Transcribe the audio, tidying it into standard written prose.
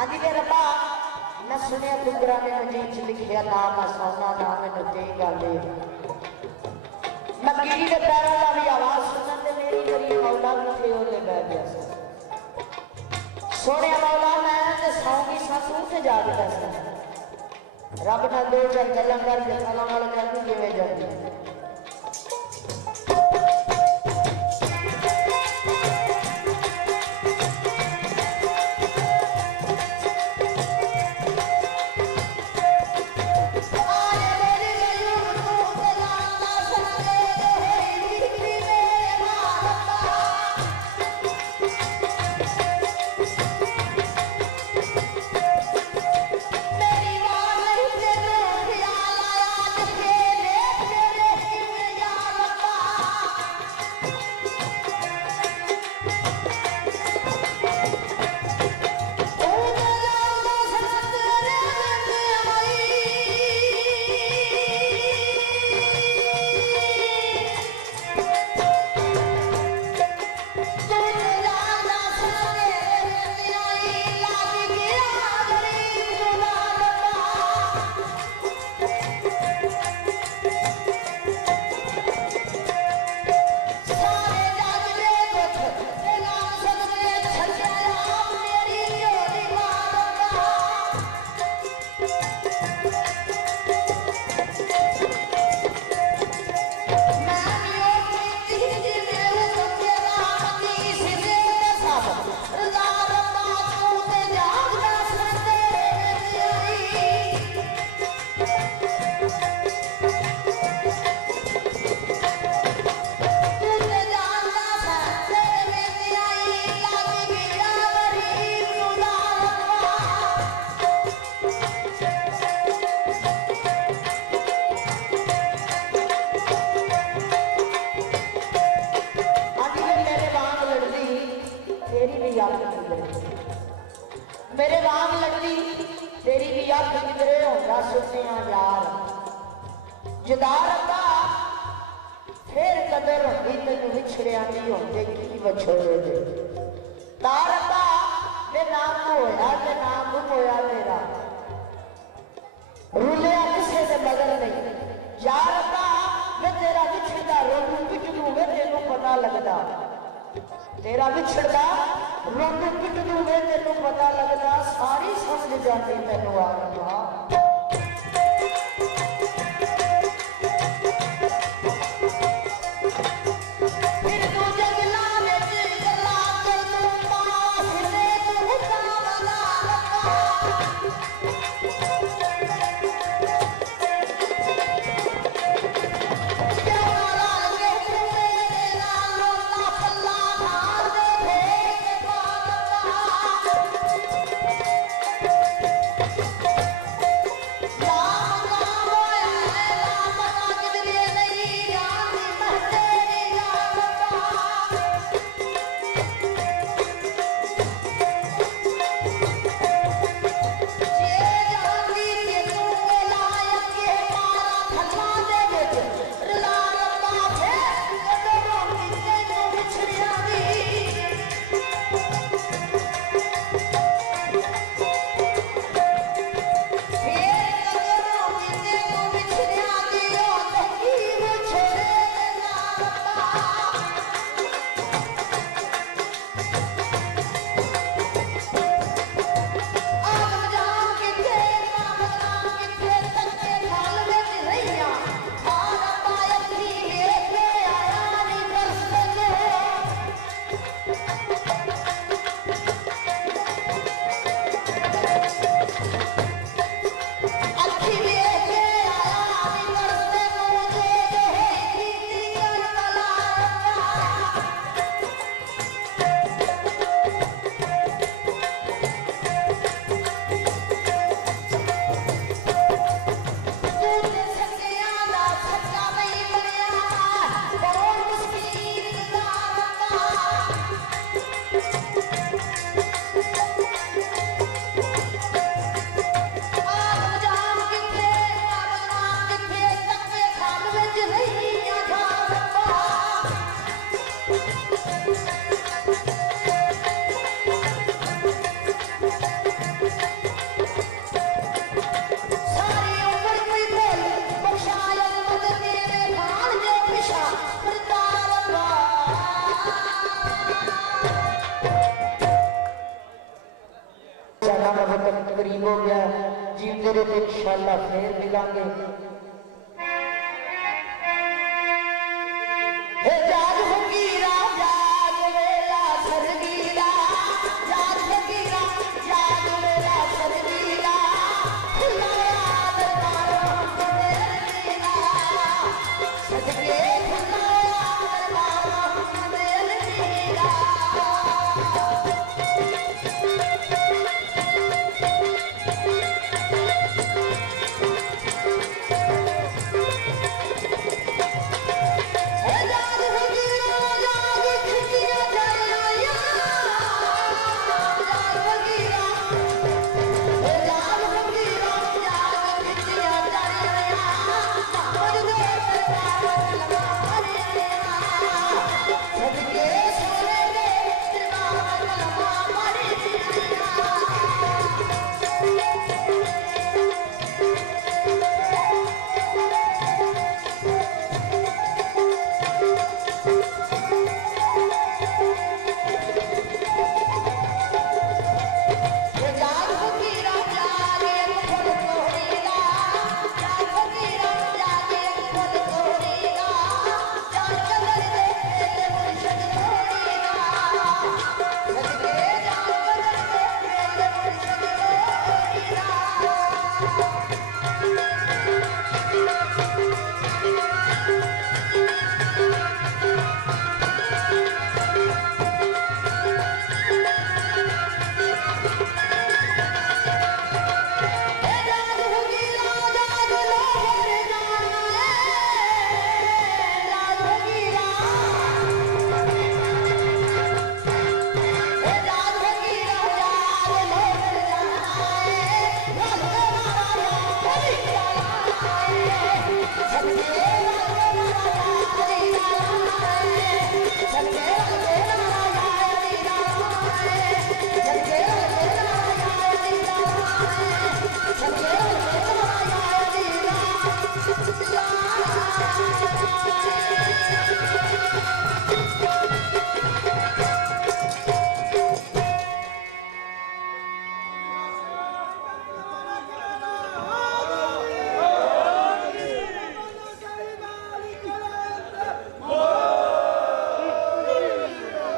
आदि के रब्बा मैं सुनिया तू कुरान मजीद च लिखिया नाम आसाना नाम नते गाले मैं कीड़ी के पैरों का भी आवाज सुनन ते मेरी मेरी मौला किथे ओले बैठ गया सोने मौला मैं ते सौंगी सासू ते जागदा सा रब नाल दो चार गल्लां कर के सलाम वाले कर किवें जांदी मेरे वांग लगती तेरी भी अख किधरे होंदा सुने यार जदा रब्बा फिर कदर होंदी तेन विछड़िया नहीं होंदे की बछोड़े दे तार रब्बा ते नाम होया ते नाम होया तेरा रुलिया किसे दे मगर नहीं यार रब्बा मैं तेरा विछड़दा रोनू पिटनू वे तेनू पता लगदा तेरा विछड़दा रोनू पिटनू वे तेनू पता लगदा सारी समझ जाती तेनू आ रहा तेरे ते इंशाअल्लाह फिर मिलांगे।